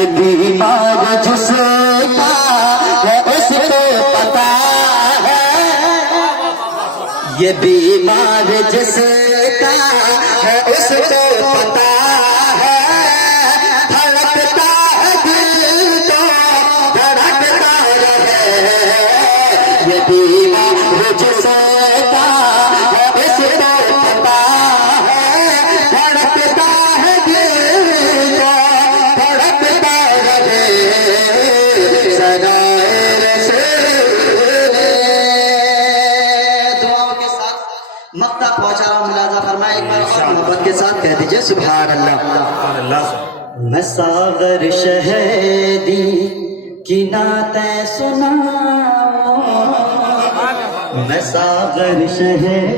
ये बीमार जिसका है उसको पता है, ये बीमार जिसका है उसको पता है, धड़कता है दिल तो धड़कता रहे, ये बीमार जिसका है उसको पता है, धड़कता है दिल तो धड़कता रहे, सदाए से दुआओं के साथ मक्ता पहुंचा रहा हूं, मुलाजा फरमाए एक बार और मोहब्बत के साथ कह दीजिए सुभान अल्लाह। मैं सागर शहदी की नातें सुनाऊं, मैं सागर शहदी